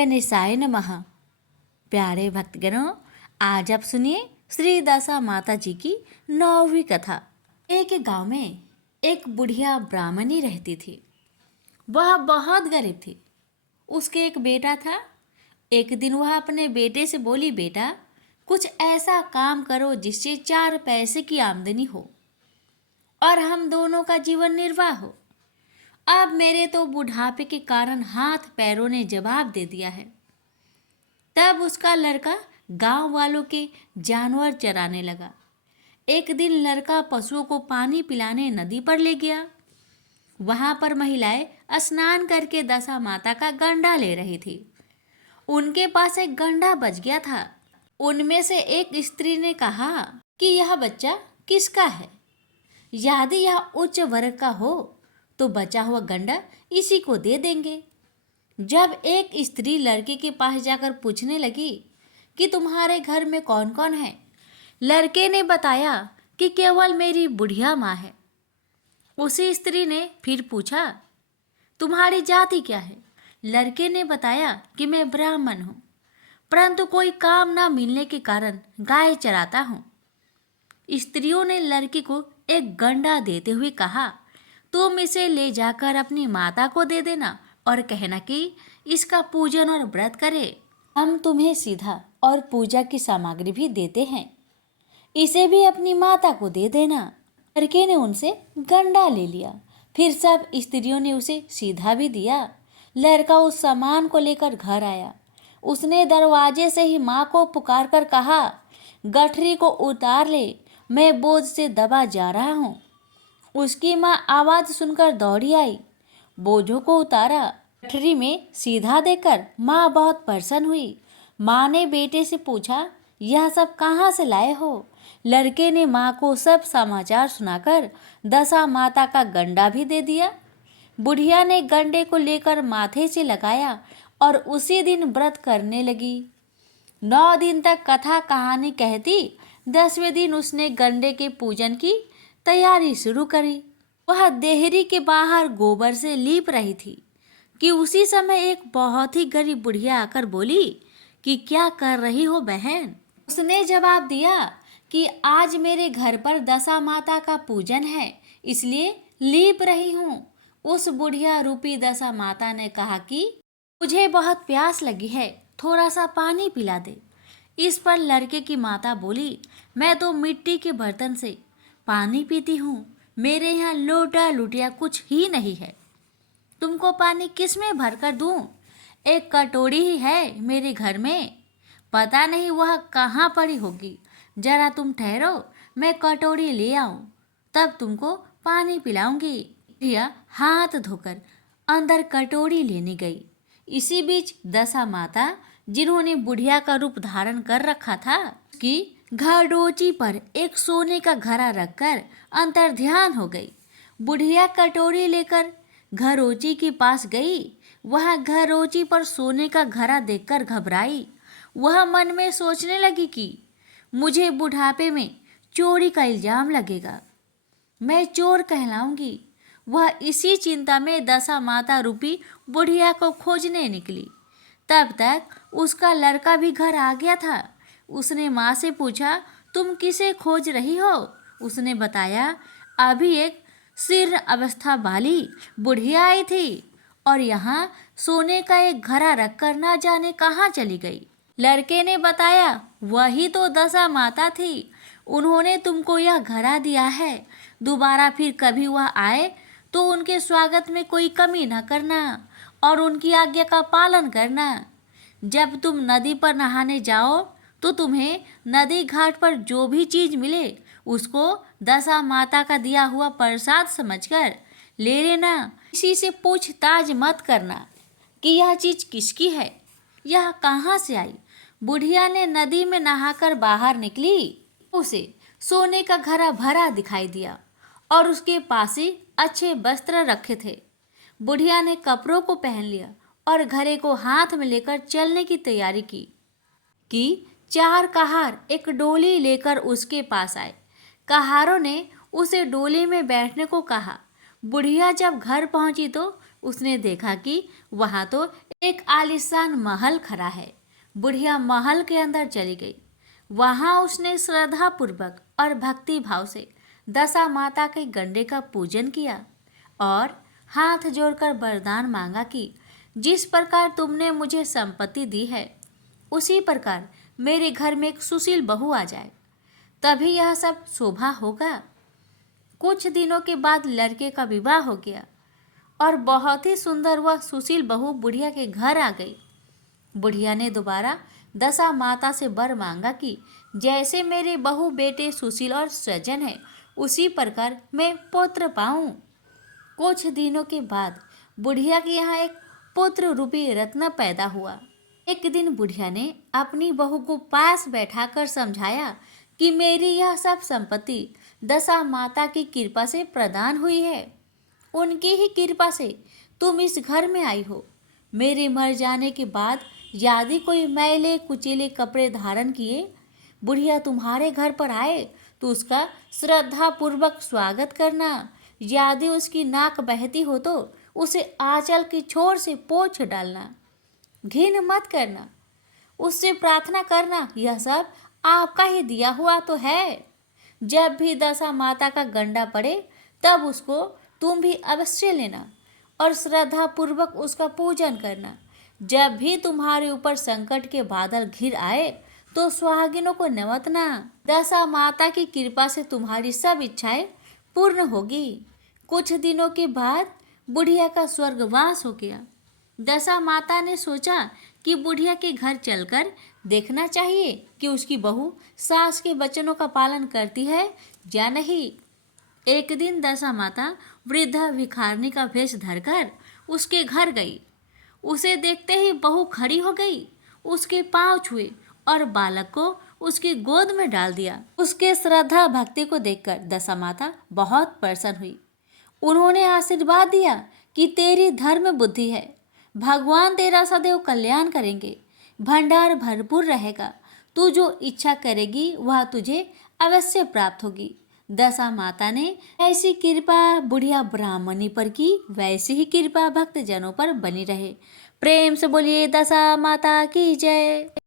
गणेशाय नमः। प्यारे भक्तगणों, आज आप सुनिए श्री दशा माता जी की 9वीं कथा। एक गांव में एक बुढ़िया ब्राह्मणी रहती थी। वह बहुत गरीब थी। उसके एक बेटा था। एक दिन वह अपने बेटे से बोली, बेटा कुछ ऐसा काम करो जिससे 4 पैसे की आमदनी हो और हम दोनों का जीवन निर्वाह हो। अब मेरे तो बुढ़ापे के कारण हाथ पैरों ने जवाब दे दिया है। तब उसका लड़का गांव वालों के जानवर चराने लगा। एक दिन लड़का पशुओं को पानी पिलाने नदी पर ले गया। वहां पर महिलाएं स्नान करके दशा माता का गंडा ले रही थी। उनके पास एक गंडा बच गया था। उनमें से एक स्त्री ने कहा कि यह बच्चा किसका है? यदि यह उच्च वर्ग का हो तो बचा हुआ गंडा इसी को दे देंगे। जब एक स्त्री लड़के के पास जाकर पूछने लगी कि तुम्हारे घर में कौन कौन है, लड़के ने बताया कि केवल मेरी बुढ़िया माँ है। उसी स्त्री ने फिर पूछा, तुम्हारी जाति क्या है? लड़के ने बताया कि मैं ब्राह्मण हूँ, परंतु कोई काम ना मिलने के कारण गाय चराता हूँ। स्त्रियों ने लड़के को एक गंडा देते हुए कहा, तुम इसे ले जाकर अपनी माता को दे देना और कहना कि इसका पूजन और व्रत करे। हम तुम्हें सीधा और पूजा की सामग्री भी देते हैं। इसे भी अपनी माता को दे देना। लड़के ने उनसे गंडा ले लिया। फिर सब स्त्रियों ने उसे सीधा भी दिया। लड़का उस सामान को लेकर घर आया। उसने दरवाजे से ही माँ को पुकार कर कहा, गठरी को उतार ले, मैं बोझ से दबा जा रहा हूँ। उसकी माँ आवाज सुनकर दौड़ी आई, बोझों को उतारा, गठरी में सीधा देकर माँ बहुत प्रसन्न हुई। माँ ने बेटे से पूछा, यह सब कहाँ से लाए हो? लड़के ने माँ को सब समाचार सुनाकर दशा माता का गंडा भी दे दिया। बुढ़िया ने गंडे को लेकर माथे से लगाया और उसी दिन व्रत करने लगी। 9 दिन तक कथा कहानी कहती। 10वें दिन उसने गंडे के पूजन की तैयारी शुरू करी। वह देहरी के बाहर गोबर से लीप रही थी कि उसी समय एक बहुत ही गरीब बुढ़िया आकर बोली कि क्या कर रही हो बहन? उसने जवाब दिया कि आज मेरे घर पर दशा माता का पूजन है, इसलिए लीप रही हूँ। उस बुढ़िया रूपी दशा माता ने कहा कि मुझे बहुत प्यास लगी है, थोड़ा सा पानी पिला दे। इस पर लड़के की माता बोली, मैं तो मिट्टी के बर्तन से पानी पीती हूँ, मेरे यहाँ लोटा लुटिया कुछ ही नहीं है। तुमको पानी किस में भर कर दूँ? एक कटोरी ही है मेरे घर में, पता नहीं वह कहाँ पड़ी होगी। जरा तुम ठहरो, मैं कटोरी ले आऊँ, तब तुमको पानी पिलाऊंगी। रिया हाथ धोकर अंदर कटोरी लेने गई। इसी बीच दशा माता, जिन्होंने बुढ़िया का रूप धारण कर रखा था, कि घड़ोची पर एक सोने का घड़ा रखकर अंतर ध्यान हो गई। बुढ़िया कटोरी लेकर घरोची के पास गई। वह घरोची पर सोने का घड़ा देखकर घबराई। वह मन में सोचने लगी कि मुझे बुढ़ापे में चोरी का इल्जाम लगेगा, मैं चोर कहलाऊंगी। वह इसी चिंता में दशा माता रूपी बुढ़िया को खोजने निकली। तब तक उसका लड़का भी घर आ गया था। उसने माँ से पूछा, तुम किसे खोज रही हो? उसने बताया, अभी एक शीर्ण अवस्था वाली बुढ़िया आई थी और यहाँ सोने का एक घड़ा रखकर ना जाने कहाँ चली गई। लड़के ने बताया, वही तो दशा माता थी, उन्होंने तुमको यह घड़ा दिया है। दोबारा फिर कभी वह आए तो उनके स्वागत में कोई कमी न करना और उनकी आज्ञा का पालन करना। जब तुम नदी पर नहाने जाओ तो तुम्हें नदी घाट पर जो भी चीज मिले उसको दशा माता का दिया हुआ प्रसाद समझकर ले लेना। किसी से पूछताछ मत करना कि यह चीज किसकी है, यह कहाँ से आई। बुढ़िया ने नदी में नहाकर बाहर निकली। उसे सोने का घड़ा भरा दिखाई दिया और उसके पास ही अच्छे वस्त्र रखे थे। बुढ़िया ने कपड़ों को पहन लिया और घड़े को हाथ में लेकर चलने की तैयारी की कि 4 कहार एक डोली लेकर उसके पास आए। कहारों ने उसे डोली में बैठने को कहा। बुढ़िया जब घर पहुंची तो उसने देखा कि वहाँ तो एक आलीशान महल खड़ा है। बुढ़िया महल के अंदर चली गई। वहाँ उसने श्रद्धा पूर्वक और भक्ति भाव से दशा माता के गंडे का पूजन किया और हाथ जोड़कर वरदान मांगा कि जिस प्रकार तुमने मुझे संपत्ति दी है उसी प्रकार मेरे घर में एक सुशील बहू आ जाए, तभी यह सब शोभा होगा। कुछ दिनों के बाद लड़के का विवाह हो गया और बहुत ही सुंदर वह सुशील बहू बुढ़िया के घर आ गई। बुढ़िया ने दोबारा दशा माता से वर मांगा कि जैसे मेरे बहू बेटे सुशील और सज्जन है उसी प्रकार मैं पुत्र पाऊं। कुछ दिनों के बाद बुढ़िया के यहाँ एक पुत्र रूपी रत्न पैदा हुआ। एक दिन बुढ़िया ने अपनी बहू को पास बैठाकर समझाया कि मेरी यह सब संपत्ति दशा माता की कृपा से प्रदान हुई है। उनकी ही कृपा से तुम इस घर में आई हो। मेरे मर जाने के बाद यदि कोई मैले कुचेले कपड़े धारण किए बुढ़िया तुम्हारे घर पर आए तो उसका श्रद्धा पूर्वक स्वागत करना। यदि उसकी नाक बहती हो तो उसे आंचल की छोर से पोंछ डालना। घिन मत करना, उससे प्रार्थना करना, यह सब आपका ही दिया हुआ तो है। जब भी दशा माता का गंडा पड़े तब उसको तुम भी अवश्य लेना और श्रद्धा पूर्वक उसका पूजन करना। जब भी तुम्हारे ऊपर संकट के बादल घिर आए तो सुहागिनों को नमतना। दशा माता की कृपा से तुम्हारी सब इच्छाएं पूर्ण होगी। कुछ दिनों के बाद बुढ़िया का स्वर्गवास हो गया। दशा माता ने सोचा कि बुढ़िया के घर चलकर देखना चाहिए कि उसकी बहू सास के वचनों का पालन करती है या नहीं। एक दिन दशा माता वृद्धा भिखारिनी का वेश धरकर उसके घर गई। उसे देखते ही बहू खड़ी हो गई, उसके पांव छुए और बालक को उसकी गोद में डाल दिया। उसके श्रद्धा भक्ति को देखकर दशा माता बहुत प्रसन्न हुई। उन्होंने आशीर्वाद दिया कि तेरी धर्म बुद्धि है, भगवान तेरा सदैव कल्याण करेंगे, भंडार भरपूर रहेगा, तू जो इच्छा करेगी वह तुझे अवश्य प्राप्त होगी। दशा माता ने ऐसी कृपा बुढ़िया ब्राह्मणी पर की, वैसी ही कृपा भक्त जनों पर बनी रहे। प्रेम से बोलिए दशा माता की जय।